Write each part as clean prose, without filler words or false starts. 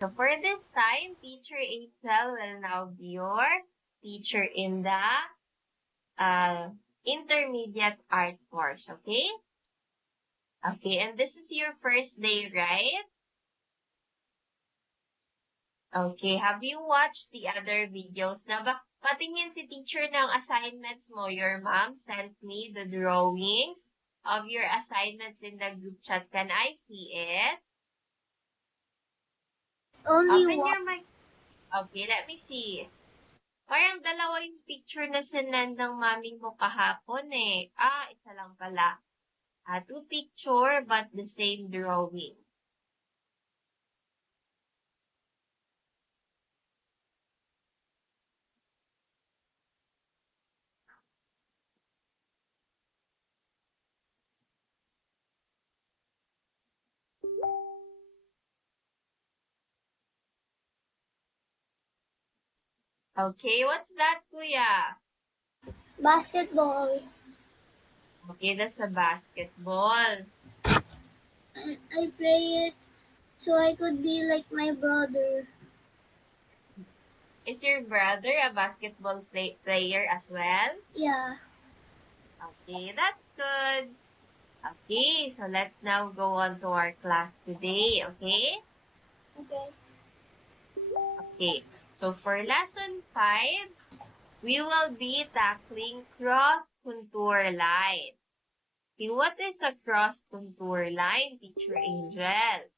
So for this time, Teacher April will now be your teacher in the intermediate art course, okay? Okay, and this is your first day, right? Okay, have you watched the other videos na ba? Patingin si teacher ng assignments mo. Your mom sent me the drawings of your assignments in the group chat. Can I see it? Only Open one. your mic. Okay, let me see. Parang dalawa yung picture na sinend ng mami mo kahapon eh. Isa lang pala. Two picture but the same drawing. Okay, what's that, kuya? Basketball. Okay, that's a basketball. I play it so I could be like my brother. Is your brother a basketball player as well? Yeah. Okay, that's good. Okay, so let's now go on to our class today, okay? Okay. Okay, so for lesson 5, we will be tackling cross-contour line. Okay, what is a cross-contour line, Teacher Angel?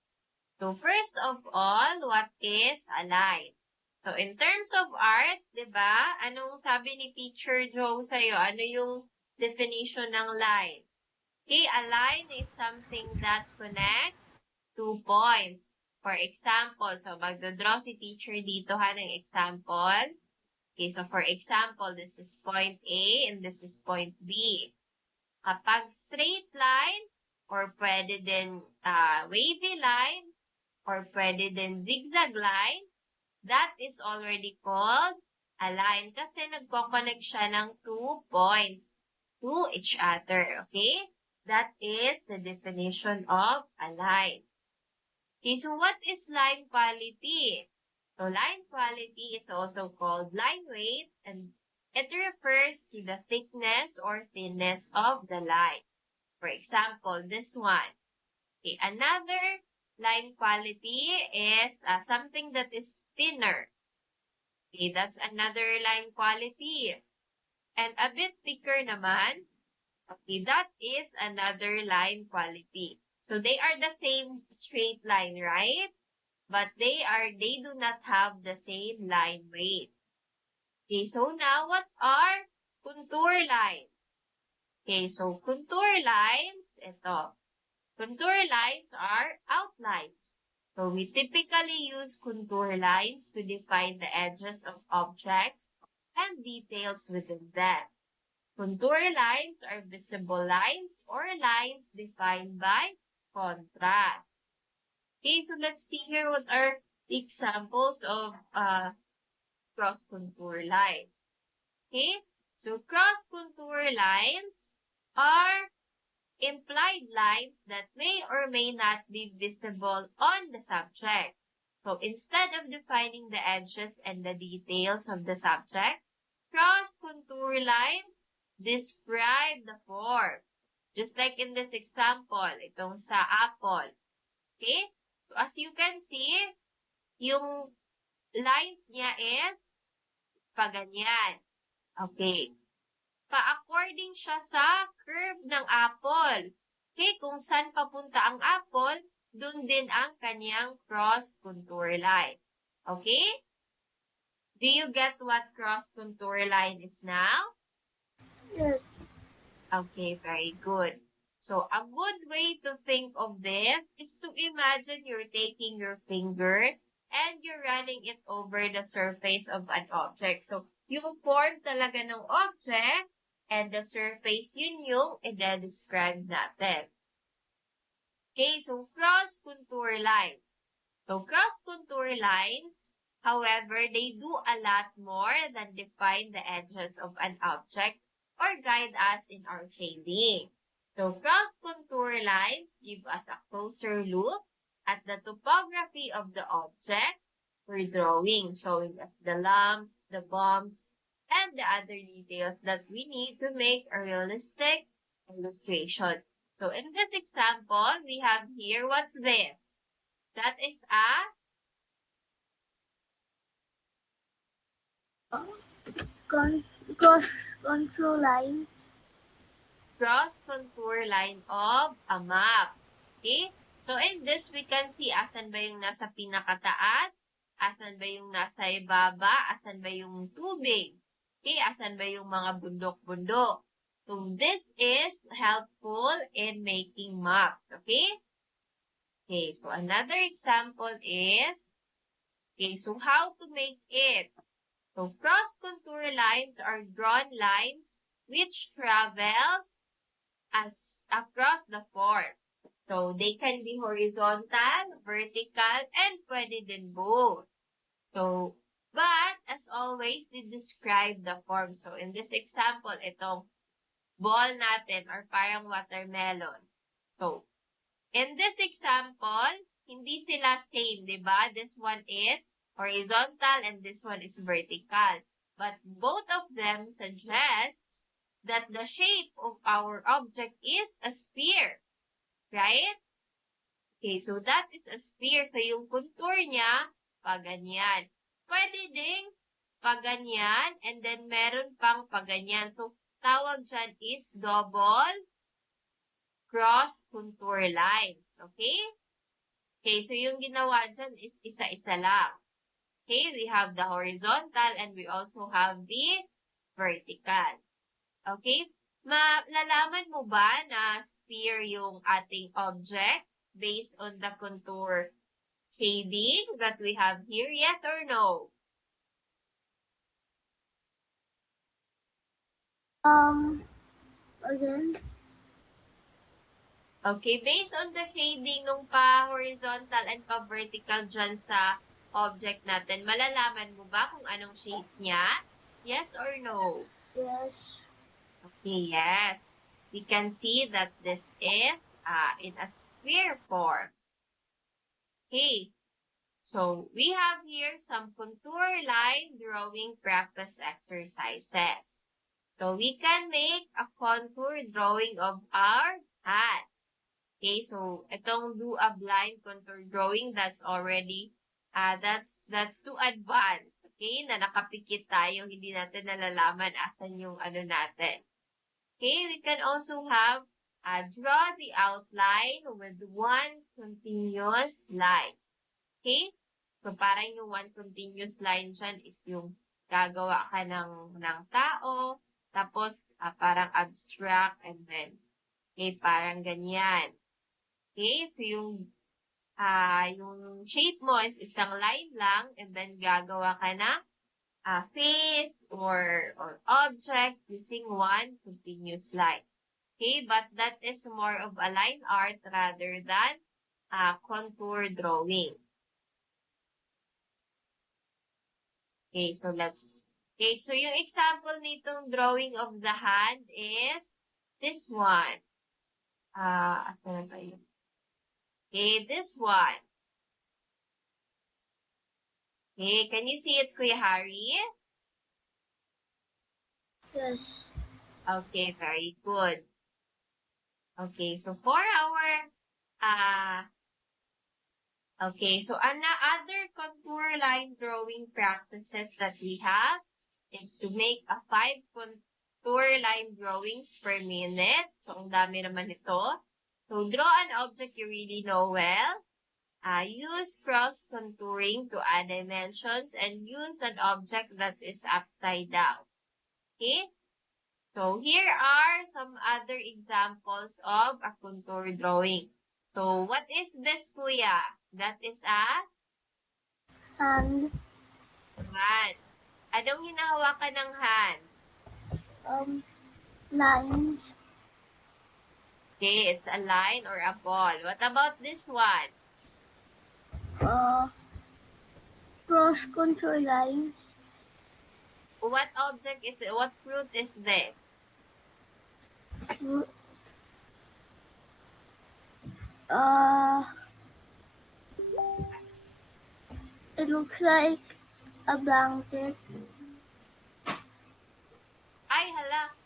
So first of all, what is a line? So in terms of art, di ba? Anong sabi ni Teacher Joe sa'yo? Ano yung definition ng line? Okay, a line is something that connects 2 points. For example, so magdodraw si teacher dito ng example. Okay, so for example, this is point A and this is point B. Kapag straight line, or pwede din wavy line, or pwede din zigzag line, that is already called a line kasi nagko-connect siya ng 2 points to each other, okay? That is the definition of a line. Okay, so what is line quality? So line quality is also called line weight, and it refers to the thickness or thinness of the line. For example, this one. Okay, another line quality is something that is thinner. Okay, that's another line quality. And a bit thicker naman. Okay, that is another line quality. So they are the same straight line, right? But they do not have the same line weight. Okay, so now what are contour lines? Okay, so contour lines, ito. Contour lines are outlines. So we typically use contour lines to define the edges of objects and details within them. Contour lines are visible lines or lines defined by contrast. Okay, so let's see here what are the examples of cross-contour line. Okay, so cross-contour lines are implied lines that may or may not be visible on the subject. So instead of defining the edges and the details of the subject, cross-contour lines describe the form. Just like in this example, itong sa apple. Okay? So as you can see, yung lines niya is paganyan. Okay. Pa-according siya sa curve ng apple. Okay, kung saan papunta ang apple, dun din ang kanyang cross-contour line. Okay? Do you get what cross-contour line is now? Yes. Okay, very good. So, a good way to think of this is to imagine you're taking your finger and you're running it over the surface of an object. So, yung form talaga ng object and the surface, yun yung i-describe natin. Okay, so cross-contour lines. So, cross-contour lines, however, they do a lot more than define the edges of an object or guide us in our shading. So, cross-contour lines give us a closer look At the topography of the objects, we're drawing, showing us the lumps, the bumps, and the other details that we need to make a realistic illustration. So in this example, we have here, what's this? That is a Con- cross control lines. cross contour line of a map. Okay? So in this, we can see asan ba yung nasa pinakataas, asan ba yung nasa ibaba, asan ba yung tubig. Okay? Asan ba yung mga bundok-bundok. So this is helpful in making maps. Okay? Okay, so another example is, okay, so how to make it? So cross contour lines are drawn lines which travels as across the form. So they can be horizontal, vertical, and pwede din both. So, but as always, they describe the form. So in this example, itong ball natin or parang watermelon. So, in this example, hindi sila same, di ba? This one is horizontal and this one is vertical. But both of them suggests that the shape of our object is a sphere, right? Okay, so that is a sphere. So yung contour niya, paganyan. Pwede ding paganyan and then meron pang paganyan. So tawag dyan is double cross contour lines. Okay? Okay, so yung ginawa dyan is isa-isa lang. Okay, we have the horizontal and we also have the vertical. Okay? Malalaman mo ba na sphere yung ating object based on the contour shading that we have here? Yes or no? Again. Okay, based on the shading nung pa-horizontal and pa-vertical dyan sa object natin, malalaman mo ba kung anong shape niya? Yes or no? Yes. Okay, yes. We can see that this is in a sphere form. Okay, so we have here some contour line drawing practice exercises. So we can make a contour drawing of our hand. Okay, so itong do a blind contour drawing, that's already, that's too advanced. Okay, na nakapikit tayo, hindi natin nalalaman asan yung ano natin. Okay, we can also have, draw the outline with one continuous line. Okay, so parang yung one continuous line dyan is yung gagawa ka ng tao, tapos parang abstract, and then, okay, parang ganyan. Okay, so yung shape mo is isang line lang and then gagawa ka ng face or object using one continuous line. Okay, but that is more of a line art rather than contour drawing. Okay, so okay, so yung example nitong drawing of the hand is this one. Asan na tayo? Okay, this one. Okay, can you see it, Kuya Harry? Yes. Okay, very good. Okay, so for our, okay, so other contour line drawing practices that we have is to make a 5 contour line drawings per minute. So, ang dami naman ito. So, draw an object you really know well. Use cross contouring to add dimensions and use an object that is upside down. Okay? So here are some other examples of a contour drawing. So what is this, Kuya? That is a And hand. Anong hinahawakan ng hand? lines. Okay, it's a line or a ball. What about this one? Cross control lines. What object is it? What fruit is this? Uh, It looks like a blanket. Ay, hala.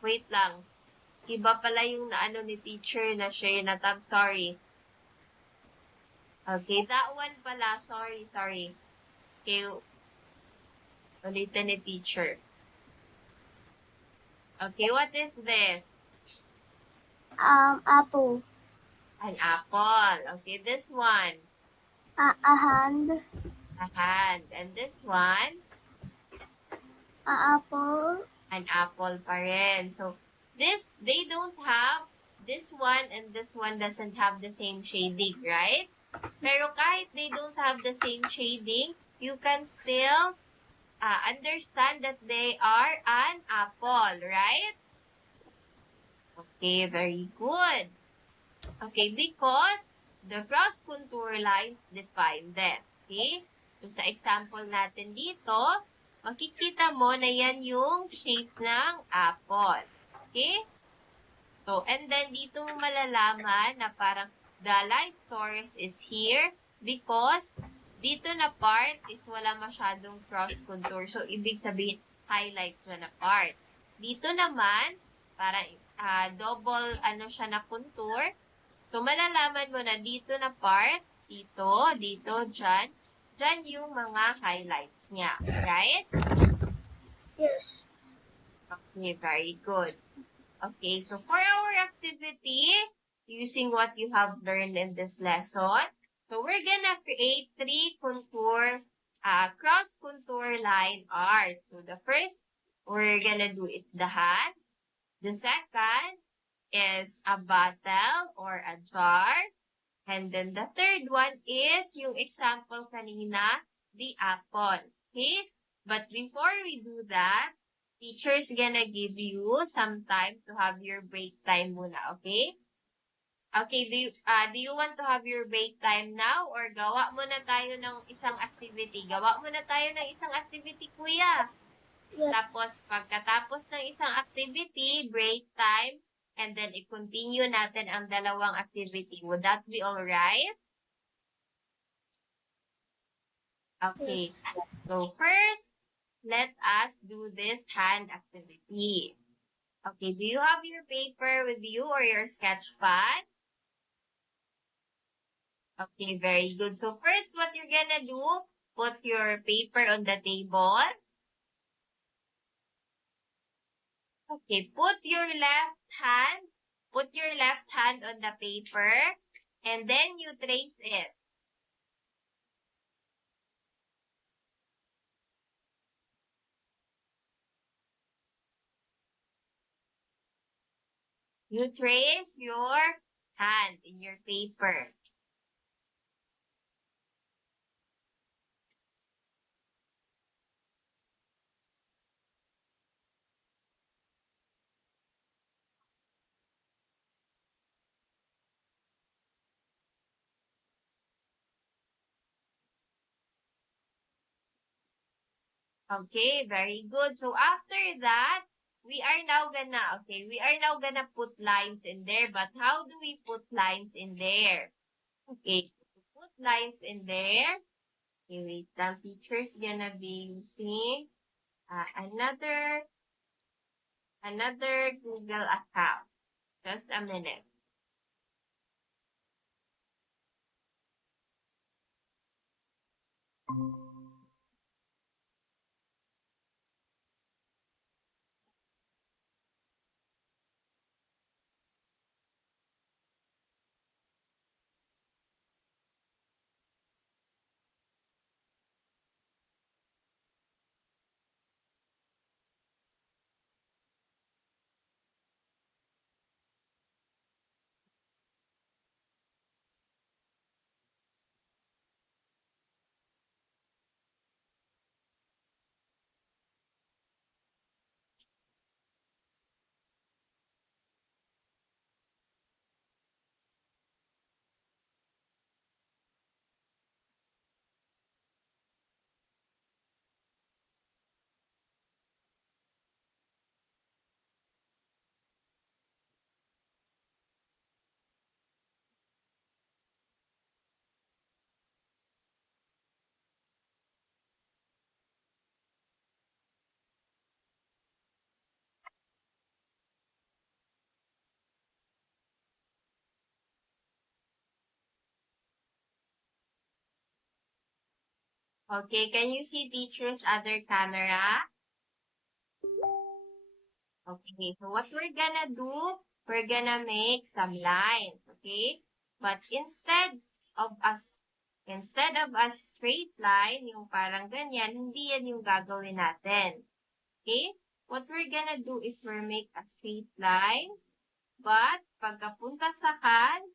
Wait lang. Iba pala yung naano ni teacher na siya yung natab. Sorry. Okay, that one pala. Sorry. Okay, ulitin ni teacher. Okay, what is this? Apple. An apple. Okay, this one. A hand. A hand. And this one, A apple. an apple pa rin. So, they don't have, this one and this one doesn't have the same shading, right? Pero kahit they don't have the same shading, you can still understand that they are an apple, right? Okay, very good. Okay, because the cross contour lines define them. Okay? So, sa example natin dito, makikita mo na yan yung shape ng apple. Okay? So, and then dito mo malalaman na parang the light source is here because dito na part is wala masyadong cross contour. So, ibig sabihin, highlight siya na part. Dito naman, parang double ano siya na contour. So, malalaman mo na dito na part, dito, dyan, dyan yung mga highlights niya. Right? Yes. Okay, very good. Okay, so for our activity, using what you have learned in this lesson, so we're gonna create 3 contour, cross contour line art. So the first we're gonna do is the hand. The second is a bottle or a jar. And then the third one is yung example kanina, the apple. Okay? But before we do that, teacher's gonna give you some time to have your break time muna, okay? Okay, do you want to have your break time now or gawa muna tayo ng isang activity? Gawa muna tayo ng isang activity, kuya. Yes. Tapos, pagkatapos ng isang activity, break time, and then i-continue natin ang dalawang activity. Would that be alright? Okay. So first, let us do this hand activity. Okay, do you have your paper with you or your sketch pad? Okay, very good. So first, what you're gonna do, put your paper on the table. Okay, put your left hand on the paper, and then you trace it. You trace your hand in your paper. Okay, very good. So after that, we are now gonna put lines in there. But how do we put lines in there? Okay, to put lines in there, okay, wait, the teacher's gonna be using another Google account. Just a minute. Okay, can you see teacher's other camera? Okay, so what we're gonna do, we're gonna make some lines, okay? But of us, instead of a straight line, yung parang ganyan, hindi yan yung gagawin natin. Okay? What we're gonna do is we'll make a straight line, but pagkapunta sa hand,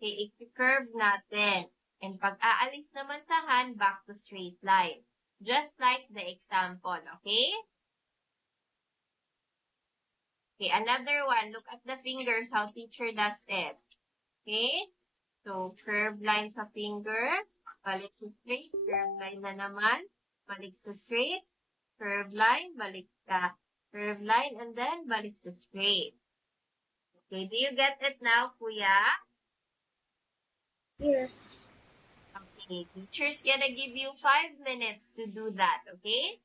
i-curve natin. And pag aalis naman sa hand, back to straight line. Just like the example, okay? Okay, another one. Look at the fingers, how teacher does it. Okay? So, curve line sa fingers. Balik sa straight. Curve line na naman. Balik sa straight. Curve line. Balik sa curve line. And then, balik sa straight. Okay, do you get it now, kuya? Yes. Okay, teacher's gonna give you 5 minutes to do that, okay?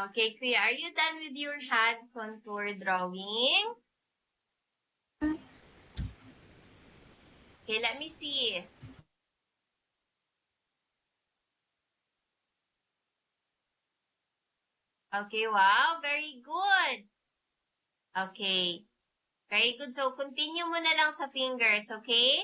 Okay, Kuya, are you done with your hand contour drawing? Okay, let me see. Okay, wow, very good. Okay, very good. So, continue mo na lang sa fingers, okay?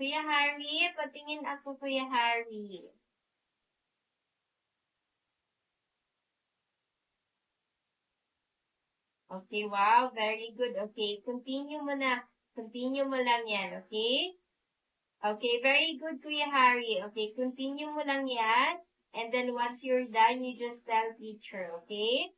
Kuya Harry, patingin ako, Kuya Harry. Okay, wow, very good. Okay, continue mo na. Continue mo lang yan, okay? Okay, very good, Kuya Harry. Okay, continue mo lang yan. And then once you're done, you just tell teacher, okay?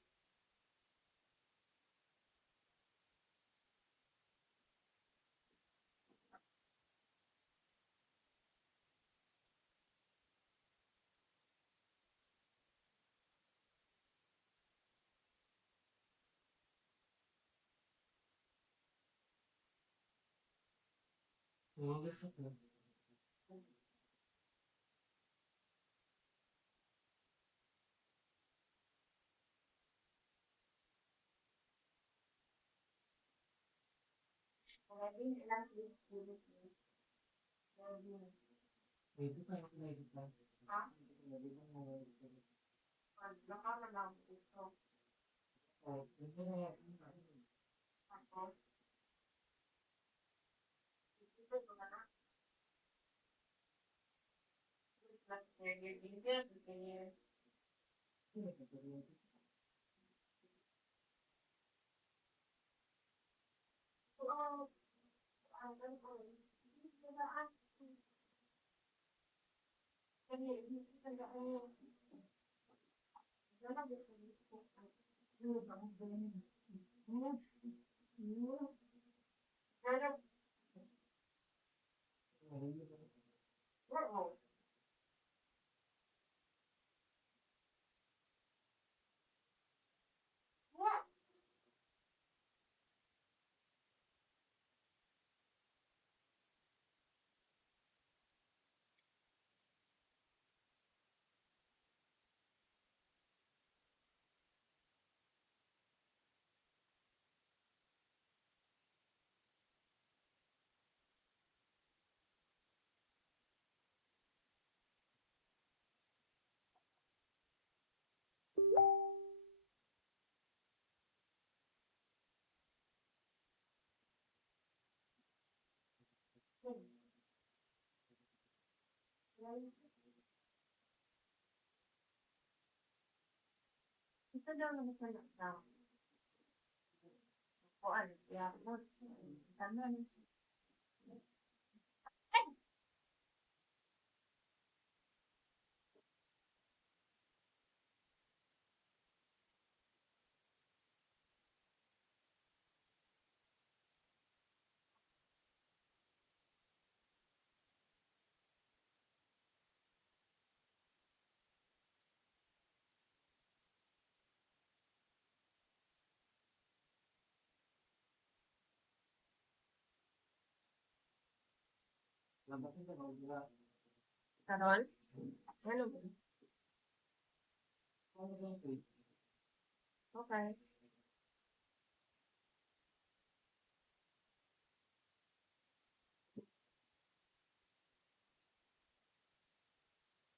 Ito daw naman sa lockdown. O ano, kaya mo. Tama na. Karol? Ano ba? Okay.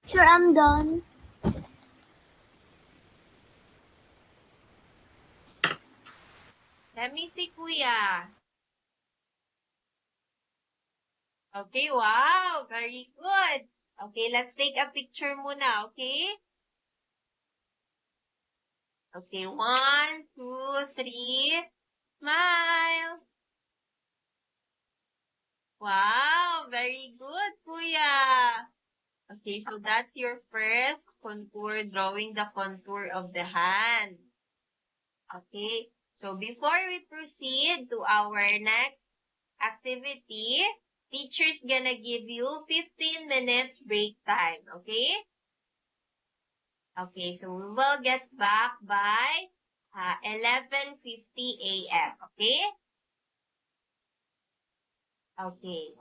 Sure, I'm done. Let me see, kuya. Okay, wow. Very good. Okay, let's take a picture muna, okay? Okay, 1, 2, 3. Smile. Wow, very good, kuya. Okay, so that's your first contour, drawing the contour of the hand. Okay, so before we proceed to our next activity, teacher's gonna give you 15 minutes break time, okay? Okay, so we will get back by 11:50 a.m., okay? Okay.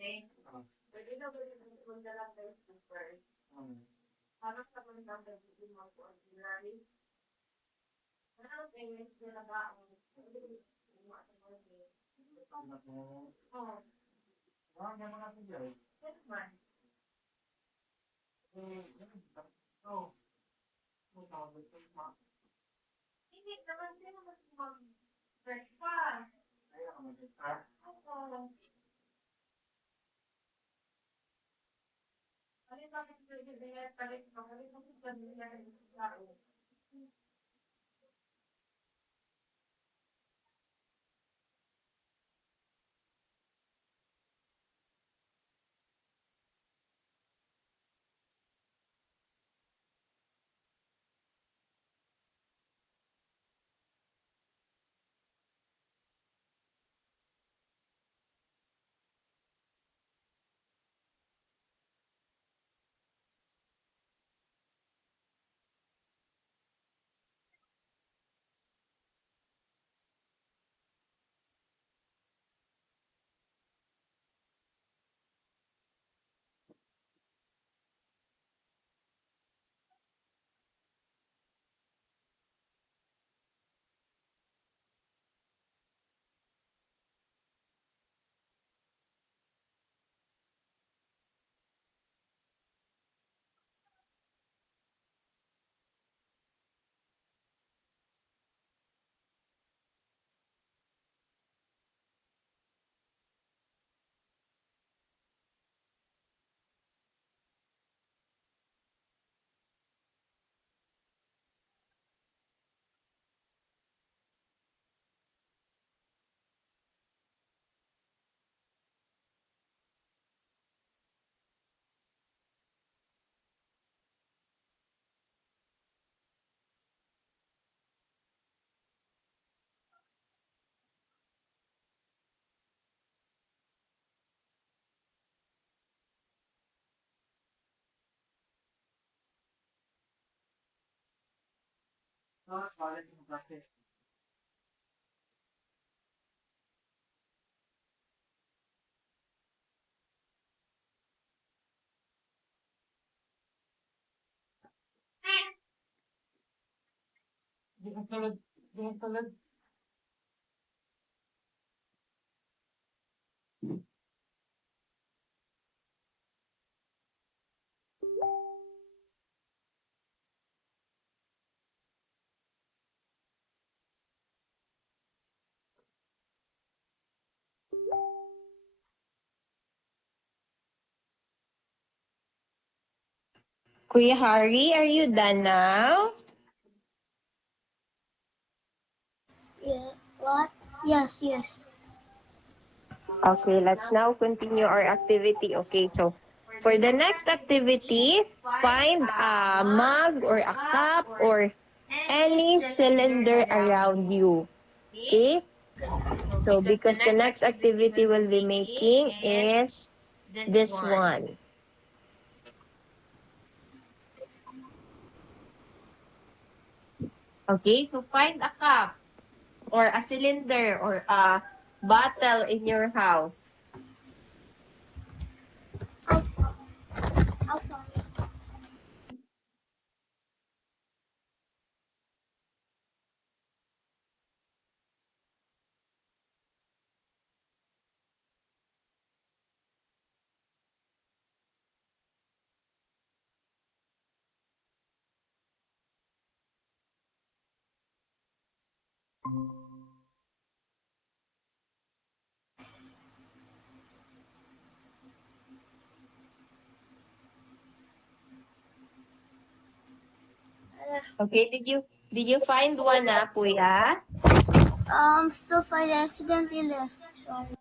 Okay. Pwede na ba yung punta lang tayo super? Parang sa punta tayo yung mga ordinary. Ano kayo sila ba ang oh, yes man. Hindi naman din naman mag-breakfast. Oo. Ano bakit pwede binayad palit pa? Ano bakit pwede binayad sa tao? Kuya Harry, are you done now? Yeah. What? Yes, yes. Okay, let's now continue our activity. Okay, so for the next activity, find a mug or a cup or any cylinder around you. Okay? So because the next activity we'll be making is this one. Okay, so find a cup or a cylinder or a bottle in your house. I'll find. Yes. Okay, did you find one na, kuya? Still find I accidentally left. Sorry.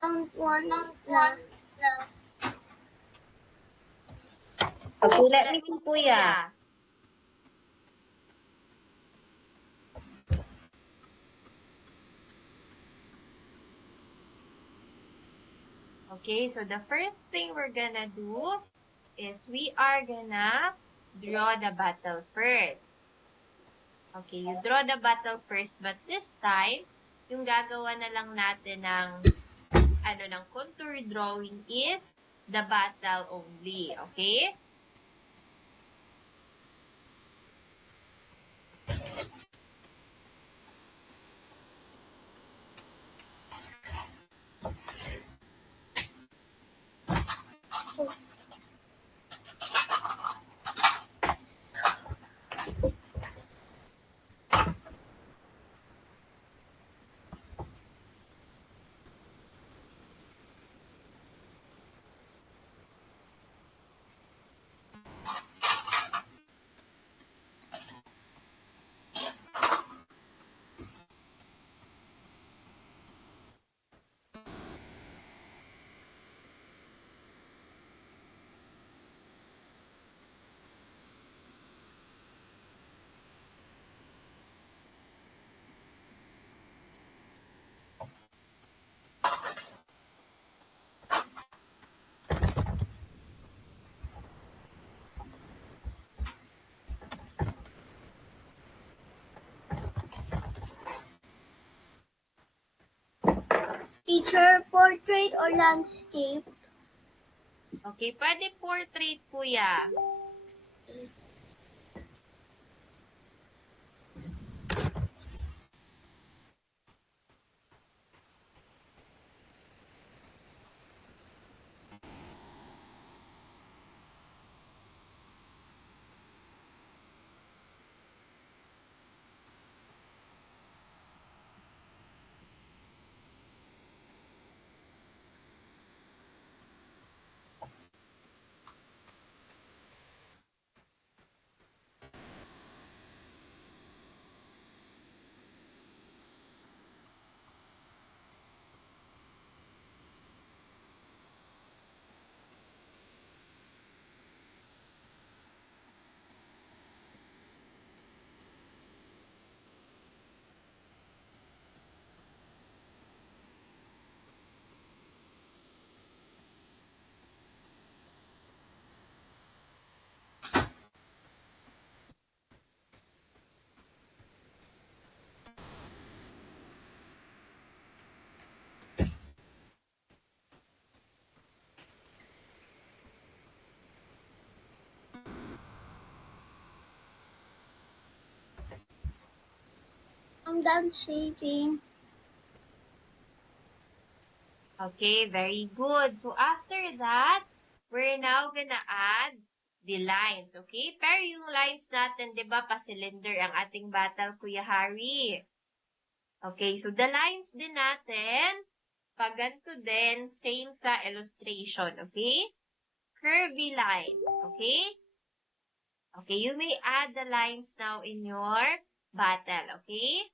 Found one na. Okay, let me see, kuya. Okay, so the first thing we're gonna do is we are gonna draw the battle first. Okay, you draw the battle first, but this time, yung gagawa na lang natin ng, ng contour drawing is the battle only. Okay? Teacher, portrait or landscape? Okay, pwede portrait, kuya. I'm done shaving. Okay, very good. So after that, we're now gonna add the lines, okay? Pero yung lines natin, di ba, pa-cylinder ang ating battle, Kuya Harry. Okay, so the lines din natin, pag ganito din, same sa illustration, okay? Curvy line, okay? Okay, you may add the lines now in your battle, okay?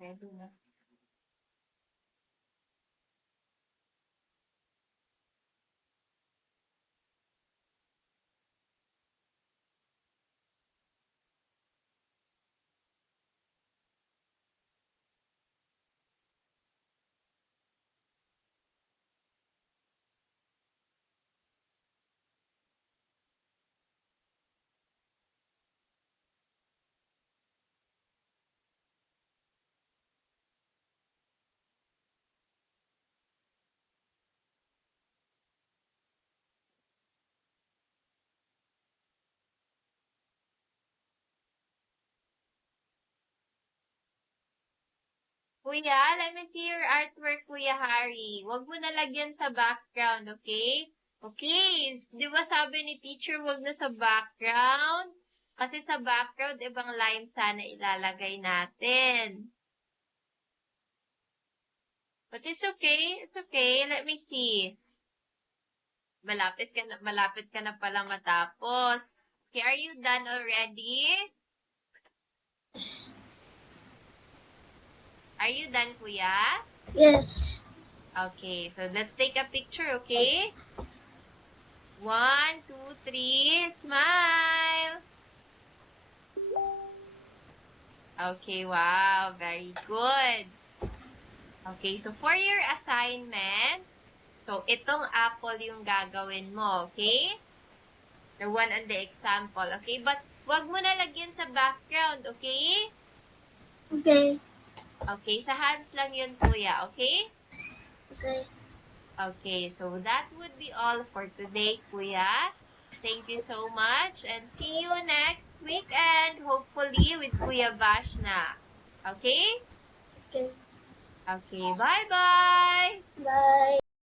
Ready na. Kuya, let me see your artwork, Kuya Harry. Huwag mo nalagyan sa background, okay? Okay, di ba sabi ni teacher, huwag na sa background? Kasi sa background, ibang line sana ilalagay natin. But it's okay. It's okay. Let me see. Malapit ka na pala matapos. Okay, are you done already? Are you done, Kuya? Yes. Okay, so let's take a picture, okay? 1, 2, 3, smile! Okay, wow, very good. Okay, so for your assignment, so itong apple yung gagawin mo, okay? The one on the example, okay? But wag mo na lagyan sa background, okay? Okay. Okay, sa hands lang yun, Kuya, okay? Okay. Okay, so that would be all for today, Kuya. Thank you so much and see you next week and hopefully with Kuya Vashna. Okay? Okay. Okay, bye-bye! Bye.